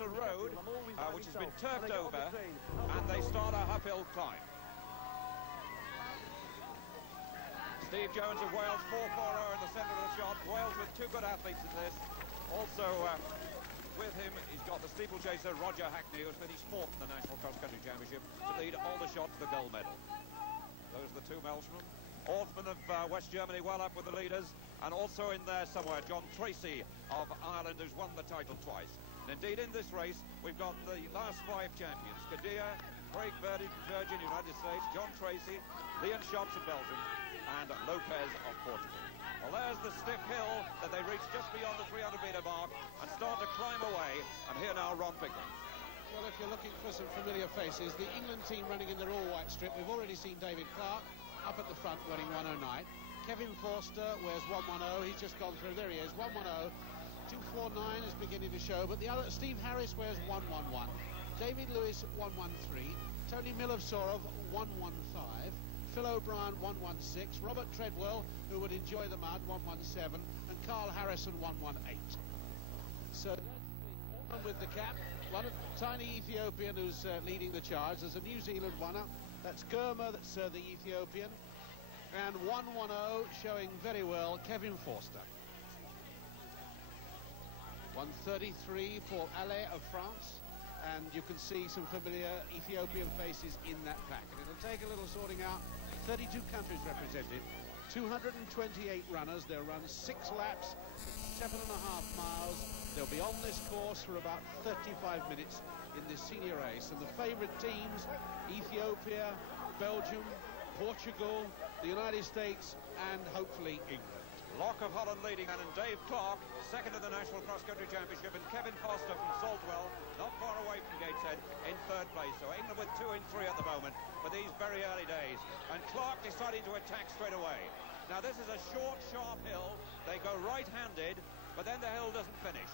a road which has been turfed over, and they start a uphill climb. Steve Jones of Wales, 4-4-0 in the centre of the shot. Wales with two good athletes in this. Also with him, he's got the steeplechaser Roger Hackney, who's finished fourth in the National Cross Country Championship to lead Aldershot to the gold medal. Those are the two Welshmen. Orthman of West Germany well up with the leaders, and also in there somewhere John Tracy of Ireland, who's won the title twice. And indeed in this race we've got the last five champions: Kadia, Craig Virgin, United States, John Tracy, Leon Shops of Belgium, and Lopez of Portugal. Well, there's the stiff hill that they reach just beyond the 300-metre mark and start to climb away, and here now Ron Pickering. Well, if you're looking for some familiar faces, the England team running in their all-white strip, we've already seen David Clarke up at the front running 109. Kevin Forster wears 110, he's just gone through, there he is, 110. 249 is beginning to show, but the other, Steve Harris wears 111. David Lewis 113. Tony Milevsorov 115. Phil O'Brien 116. Robert Treadwell, who would enjoy the mud, 117. And Carl Harrison 118. So that's the one with the cap. One tiny Ethiopian who's leading the charge. There's a New Zealand one up. That's Gurma, that's the Ethiopian. And 110 showing very well Kevin Forster. 133 for Allais of France, and you can see some familiar Ethiopian faces in that pack. And it'll take a little sorting out. 32 countries represented, 228 runners. They'll run 6 laps, 7.5 miles. They'll be on this course for about 35 minutes in this senior race. And the favourite teams: Ethiopia, Belgium, Portugal, the United States, and hopefully England. Locke of Holland leading, and Dave Clarke second in the National Cross Country Championship, and Kevin Foster from Saltwell, not far away from Gateshead, in third place. So England with 2 in 3 at the moment for these very early days. And Clarke deciding to attack straight away. Now this is a short, sharp hill. They go right-handed, but then the hill doesn't finish.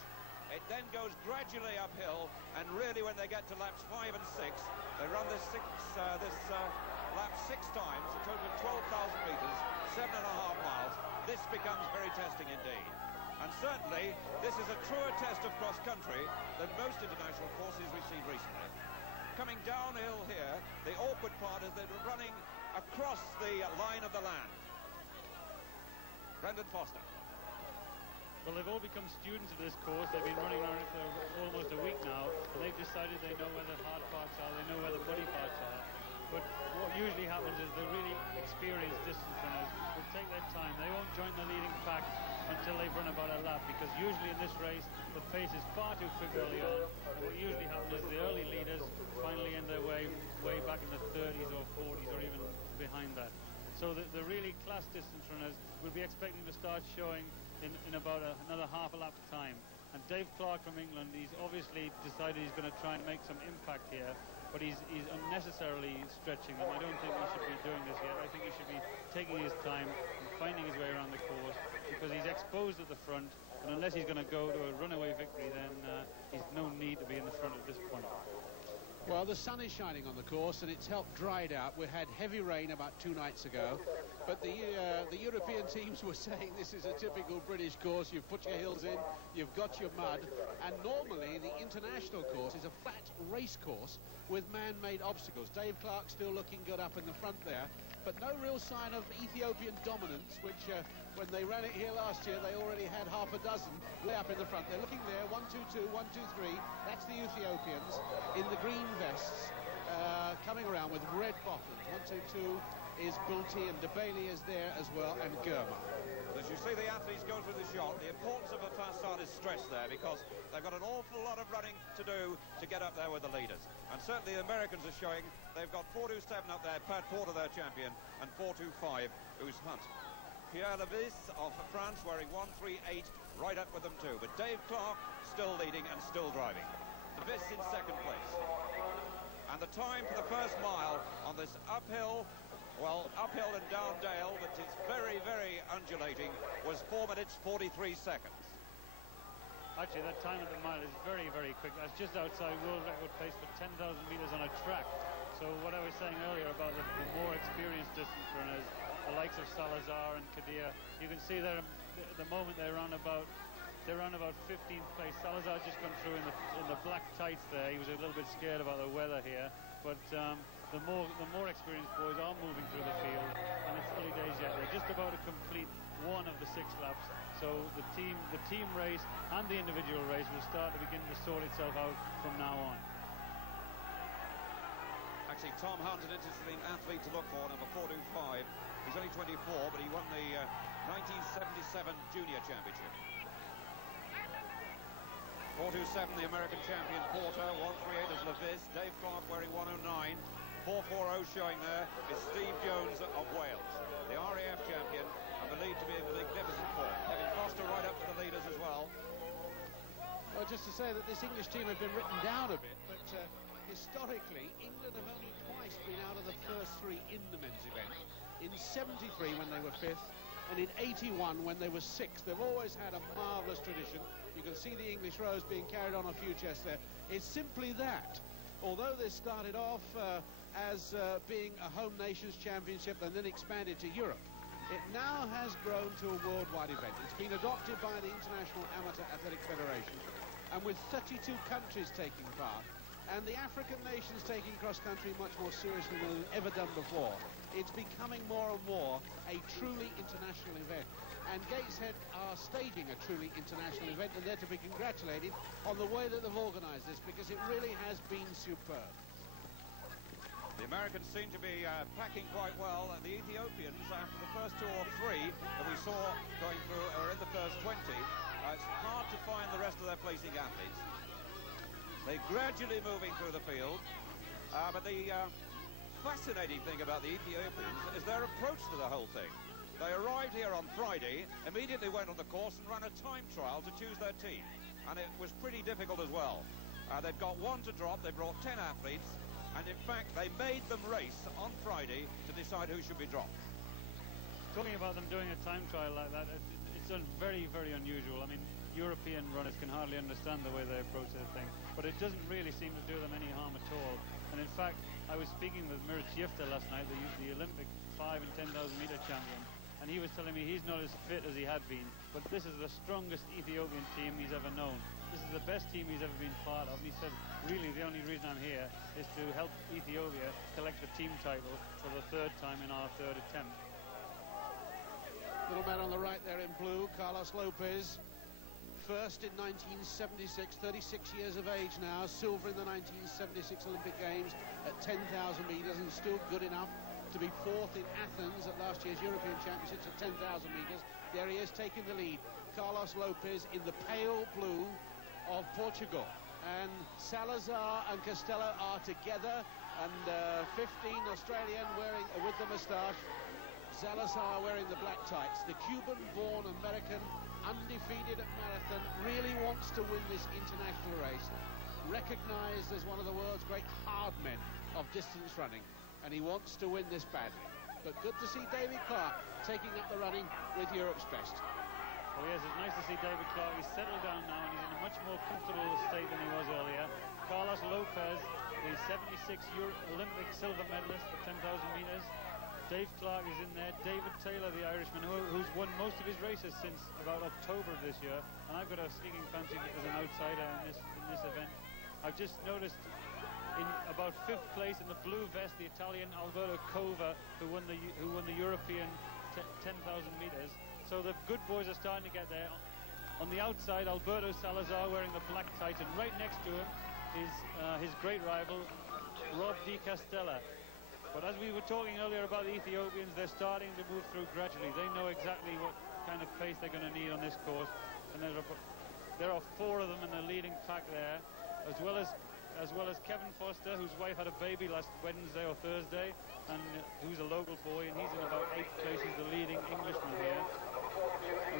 It then goes gradually uphill, and really when they get to laps 5 and 6, they run this lap 6 times, a total of 12,000 metres, 7.5 miles. This becomes very testing indeed. And certainly, this is a truer test of cross-country than most international courses we've seen recently. Coming downhill here, the awkward part is they're running across the line of the land. Brendan Foster. Well, they've all become students of this course. They've been running around it for almost a week now, and they've decided they know where the hard parts are, they know where the muddy parts are. But what usually happens is the really experienced distance runners will take their time. They won't join the leading pack until they've run about a lap, because usually in this race the pace is far too quick early on. And what usually happens is the early leaders finally end their way back in the 30s or 40s or even behind that. So the really class distance runners will be expecting to start showing in about another half a lap time. And Dave Clarke from England, he's obviously decided he's going to try and make some impact here, but he's unnecessarily stretching them. I don't think he should be doing this yet. I think he should be taking his time and finding his way around the course, because he's exposed at the front, and unless he's going to go to a runaway victory, then he's no need to be in the front at this point. Well, the sun is shining on the course, and it's helped dry it out. We had heavy rain about 2 nights ago, but the European teams were saying this is a typical British course. You've put your hills in, you've got your mud, and normally the international course is a flat race course with man-made obstacles. Dave Clarke still looking good up in the front there, but no real sign of Ethiopian dominance, which when they ran it here last year, they already had half a dozen way up in the front. They're looking there, 1, 2, 2, 1, 2, 3. That's the Ethiopians in the green vests, coming around with red bottoms. 1, 2, 2 is Bulti, and Debele is there as well, and Gurma. As you see the athletes go through the shot, the importance of a fast start is stressed there, because they've got an awful lot of running to do to get up there with the leaders. And certainly the Americans are showing they've got 4.27 up there, Pat Porter their champion, and 4.25 who's Hunt. Pierre Levis of France wearing 1.38 right up with them too, but Dave Clarke still leading and still driving. Levis in second place. And the time for the first mile on this uphill, well, uphill and down dale, but it's very, very undulating, was 4 minutes 43 seconds. Actually, that time at the mile is very, very quick. That's just outside world record pace for 10,000 metres on a track. So what I was saying earlier about the more experienced distance runners, the likes of Salazar and Kadia, you can see there the moment they're on about They're on about 15th place. Salazar just gone through in the black tights there. He was a little bit scared about the weather here, but the more experienced boys are moving through the field, and it's early days yet. They're just about to complete one of the 6 laps, so the team race and the individual race will start to begin to sort itself out from now on. Actually, Tom Hunt, an interesting athlete to look for, number 425. He's only 24, but he won the 1977 Junior Championship. 427, the American champion Porter. 138 is Levis. Dave Clarke wearing 109. 440 showing there is Steve Jones of Wales, the RAF champion, and believed to be a magnificent form. Kevin Foster right up to the leaders as well. Well, just to say that this English team have been written down a bit, but historically, England have only twice been out of the first 3 in the men's event. In 73 when they were 5th, and in 81 when they were 6th. They've always had a marvellous tradition. You can see the English rose being carried on a few chests there. It's simply that, although this started off as being a home nations championship and then expanded to Europe, it now has grown to a worldwide event. It's been adopted by the International Amateur Athletic Federation, and with 32 countries taking part, and the African nations taking cross-country much more seriously than they've ever done before, it's becoming more and more a truly international event. And Gateshead are staging a truly international event, and they're to be congratulated on the way that they've organised this, because it really has been superb. The Americans seem to be packing quite well, and the Ethiopians, after the first 2 or 3 that we saw going through, are in the first 20. It's hard to find the rest of their placing athletes. They're gradually moving through the field, but the fascinating thing about the Ethiopians is their approach to the whole thing. They arrived here on Friday, immediately went on the course and ran a time trial to choose their team, and it was pretty difficult as well. They've got 1 to drop. They brought 10 athletes, and in fact they made them race on Friday to decide who should be dropped. Talking about them doing a time trial like that, it's very, very unusual. I mean, European runners can hardly understand the way they approach their thing, but it doesn't really seem to do them any harm at all. And in fact, I was speaking with Mirit Yifter last night, the Olympic 5 and 10,000 meter champion, and he was telling me he's not as fit as he had been, but this is the strongest Ethiopian team he's ever known. This is the best team he's ever been part of. And he said, really, the only reason I'm here is to help Ethiopia collect the team title for the 3rd time in our 3rd attempt. Little man on the right there in blue, Carlos Lopes, first in 1976, 36 years of age now, silver in the 1976 Olympic Games at 10,000 metres, and still good enough to be 4th in Athens at last year's European Championships at 10,000 metres. There he is taking the lead. Carlos Lopes in the pale blue of Portugal, and Salazar and Castella are together, and 15 Australian wearing with the moustache, Salazar wearing the black tights. The Cuban-born American, undefeated at marathon, really wants to win this international race, recognised as one of the world's great hard men of distance running, and he wants to win this badly. But good to see Dave Clarke taking up the running with Europe's best. Well, yes, it's nice to see David Clarke. He's settled down now, and he's in a much more comfortable state than he was earlier. Carlos Lopes, the 76 Olympic silver medalist for 10,000 metres. Dave Clarke is in there. David Taylor, the Irishman, who's won most of his races since about October of this year. And I've got a sneaking fancy as an outsider in this event. I've just noticed in about 5th place in the blue vest, the Italian Alberto Cova, who won the European 10,000 metres. So the good boys are starting to get there. On the outside, Alberto Salazar wearing the black tights, and right next to him is his great rival, Rob de Castella. But as we were talking earlier about the Ethiopians, they're starting to move through gradually. They know exactly what kind of pace they're going to need on this course, and there are 4 of them in the leading pack there, as well as Kevin Foster, whose wife had a baby last Wednesday or Thursday, and who's a local boy, and he's in about 8th place. He's the leading Englishman here.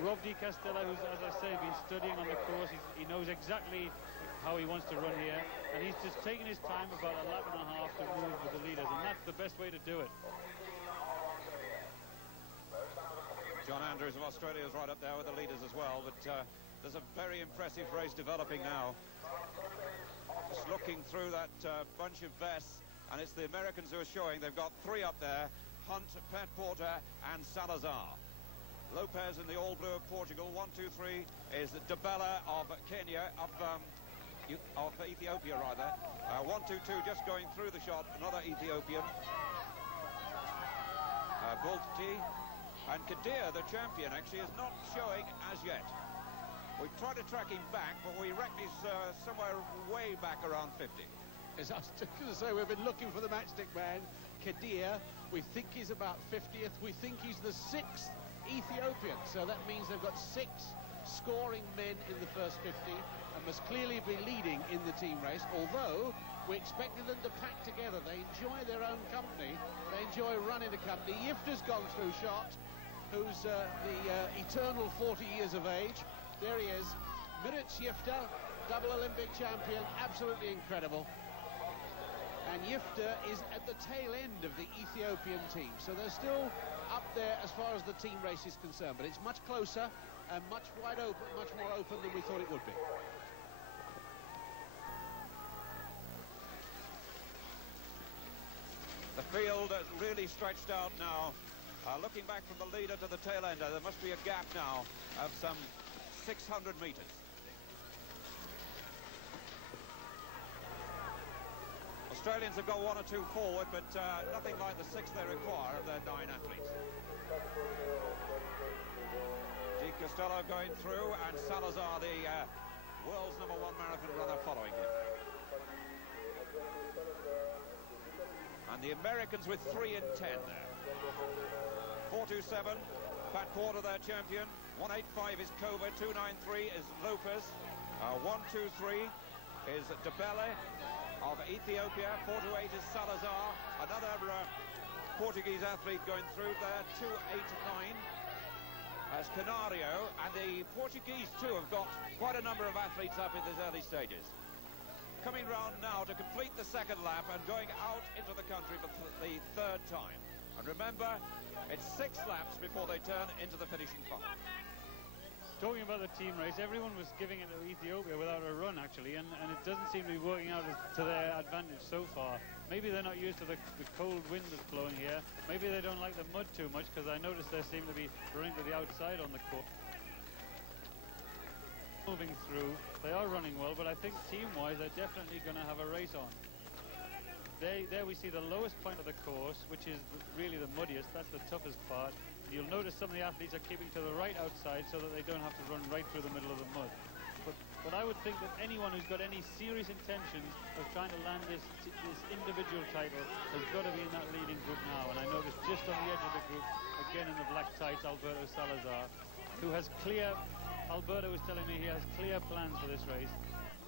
Rob de Castella, who's, as I say, been studying on the course, he knows exactly how he wants to run here, and he's just taking his time, about a lap and a half, to move with the leaders, and that's the best way to do it. John Andrews of Australia is right up there with the leaders as well, but there's a very impressive race developing now. Just looking through that bunch of vests, and it's the Americans who are showing. They've got 3 up there, Hunt, Pat Porter and Salazar. Lopes in the all blue of Portugal. 1, 2, 3 is Debele of Kenya, of Ethiopia rather. 1, 2, 2 just going through the shot, another Ethiopian. Bulti, and Kadir, the champion, actually is not showing as yet. We've tried to track him back, but we reckon he's somewhere way back around 50. As I was going to say, we've been looking for the matchstick man, Kadir. We think he's about 50th. We think he's the 6th Ethiopian. So that means they've got 6 scoring men in the first 50 and must clearly be leading in the team race, although we expected them to pack together. They enjoy their own company. They enjoy running the company. Yifter's gone through shot, who's the eternal 40 years of age. There he is, Mirit Yifter, double Olympic champion, absolutely incredible. And Yifter is at the tail end of the Ethiopian team, so they're still up there as far as the team race is concerned, but it's much closer and much wide open, much more open than we thought it would be. The field is really stretched out now. Looking back from the leader to the tail ender, there must be a gap now of some 600 metres. Australians have got 1 or 2 forward, but nothing like the 6 they require of their 9 athletes. De Castella going through, and Salazar, the world's #1 marathon runner, following him. And the Americans with 3 and 10 there. 4.27, Pat Porter, their champion. 1.85 is Cova, 2.93 is Lopes. 1.23 is Debele of Ethiopia. 4.28 is Salazar, another Portuguese athlete going through there. 2.89 as Canario, and the Portuguese too have got quite a number of athletes up in these early stages. Coming round now to complete the second lap and going out into the country for the 3rd time. And remember, it's 6 laps before they turn into the finishing funnel. Talking about the team race, everyone was giving it to Ethiopia without a run, actually, and it doesn't seem to be working out to their advantage so far. Maybe they're not used to the cold wind that's blowing here. Maybe they don't like the mud too much, because I noticed they seem to be running to the outside on the course. Moving through, they are running well, but I think team-wise they're definitely going to have a race on. There we see the lowest point of the course, which is really the muddiest. That's the toughest part. You'll notice some of the athletes are keeping to the right outside so that they don't have to run right through the middle of the mud. But I would think that anyone who's got any serious intentions of trying to land this individual title has got to be in that leading group now. And I noticed just on the edge of the group, again in the black tights, Alberto Salazar, who has Alberto was telling me he has clear plans for this race,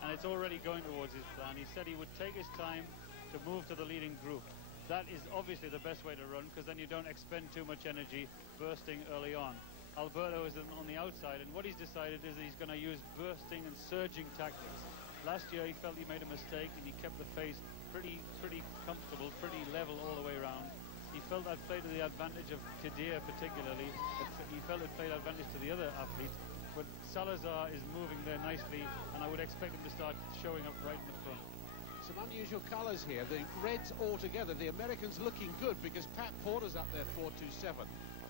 and it's already going towards his plan. He said he would take his time to move to the leading group. That is obviously the best way to run, because then you don't expend too much energy bursting early on. Alberto is on the outside, and what he's decided is that he's going to use bursting and surging tactics. Last year he felt he made a mistake, and he kept the pace pretty comfortable, pretty level all the way around. He felt that played to the advantage of Kadir particularly. He felt it played advantage to the other athletes, but Salazar is moving there nicely, and I would expect him to start showing up right in the front. Some unusual colours here. The reds all together. The Americans looking good because Pat Porter's up there, 4.27.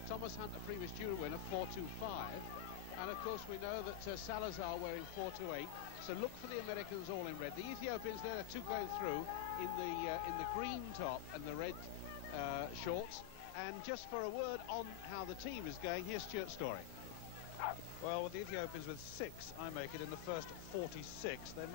Thomas Hunt, a previous Jura winner, 4.25. And of course we know that Salazar wearing 4.28. So look for the Americans all in red. The Ethiopians there are 2 going through in the green top and the red shorts. And just for a word on how the team is going, here's Stuart Story. Well, with the Ethiopians with 6, I make it in the first 46. They must